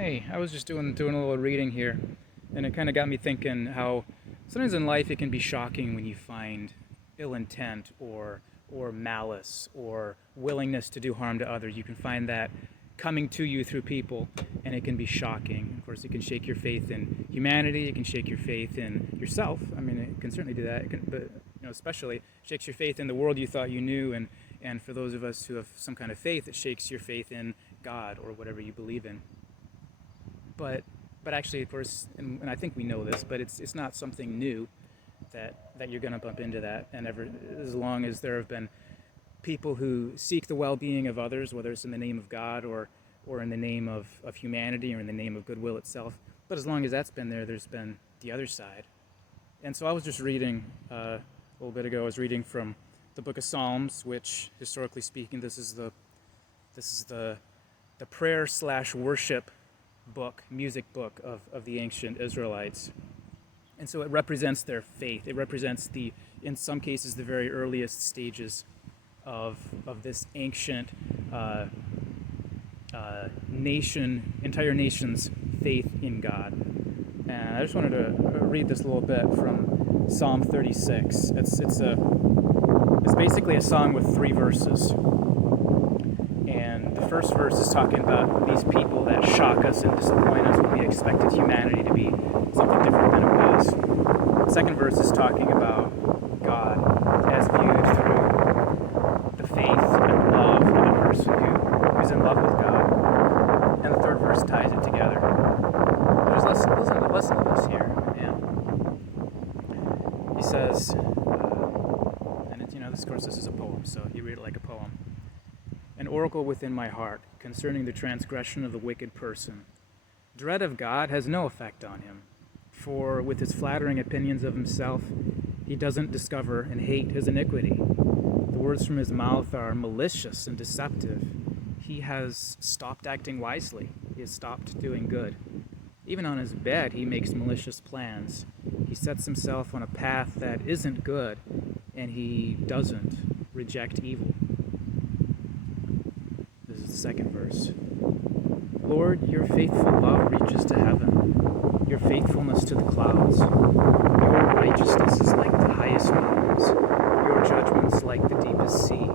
Hey, I was just doing a little reading here, and it kind of got me thinking how sometimes in life it can be shocking when you find ill intent or malice or willingness to do harm to others. You can find that coming to you through people, and it can be shocking. Of course, it can shake your faith in humanity. It can shake your faith in yourself. I mean, it can certainly do that. But especially shakes your faith in the world you thought you knew, and for those of us who have some kind of faith, it shakes your faith in God or whatever you believe in. but but actually, of course, and I think we know this, but it's not something new that you're going to bump into that. And ever as long as there have been people who seek the well-being of others, whether it's in the name of God or in the name of humanity or in the name of goodwill itself, but as long as that's been there, there's been the other side. And so I was just reading a little bit ago. I was reading from the Book of Psalms, which, historically speaking, this is the prayer slash worship book, music book of the ancient Israelites. And so it represents their faith. It represents in some cases, the very earliest stages of this ancient entire nation's faith in God. And I just wanted to read this a little bit from Psalm 36. It's basically a song with 3 verses. And the first verse is talking about these people that shock us and disappoint us when we expected humanity to be something different than it was. The second verse is talking about God as viewed through the faith and love of a person who's in love with God. And the third verse ties it together. Just listen to this here. And he says, and it's, this is a poem, so you read it like a poem. An oracle within my heart concerning the transgression of the wicked person. Dread of God has no effect on him, for with his flattering opinions of himself, he doesn't discover and hate his iniquity. The words from his mouth are malicious and deceptive. He has stopped acting wisely. He has stopped doing good. Even on his bed, he makes malicious plans. He sets himself on a path that isn't good, and he doesn't reject evil. This is the second verse. Lord, your faithful love reaches to heaven, your faithfulness to the clouds. Your righteousness is like the highest mountains, your judgments like the deepest sea.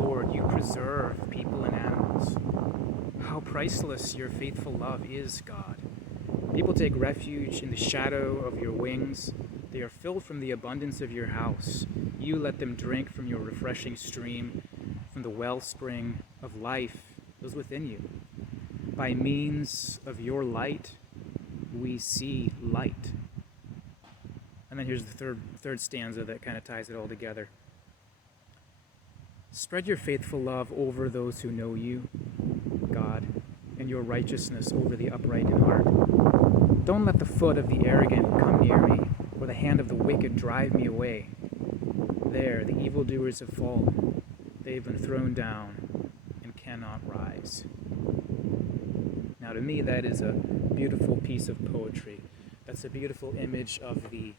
Lord, you preserve people and animals. How priceless your faithful love is, God. People take refuge in the shadow of your wings. They are filled from the abundance of your house. You let them drink from your refreshing stream, from the wellspring of life that is within you. By means of your light, we see light. And then here's the third stanza that kind of ties it all together. Spread your faithful love over those who know you, God, and your righteousness over the upright in heart. Don't let the foot of the arrogant come near me, or the hand of the wicked drive me away. There, the evildoers have fallen. They've been thrown down and cannot rise. Now, to me, that is a beautiful piece of poetry. That's a beautiful image of the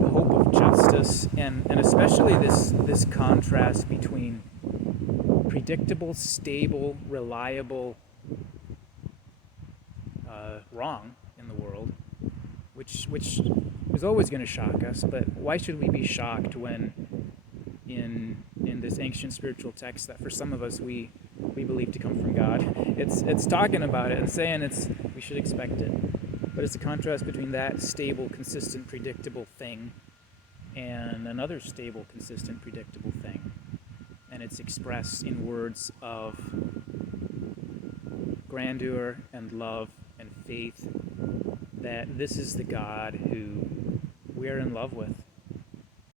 hope of justice, and especially this contrast between predictable, stable, reliable wrong in the world, which is always going to shock us. But why should we be shocked when in this ancient spiritual text that for some of us we believe to come from God, it's talking about it and saying we should expect it. But it's a contrast between that stable, consistent, predictable thing and another stable, consistent, predictable thing. And it's expressed in words of grandeur and love and faith that this is the God who we are in love with.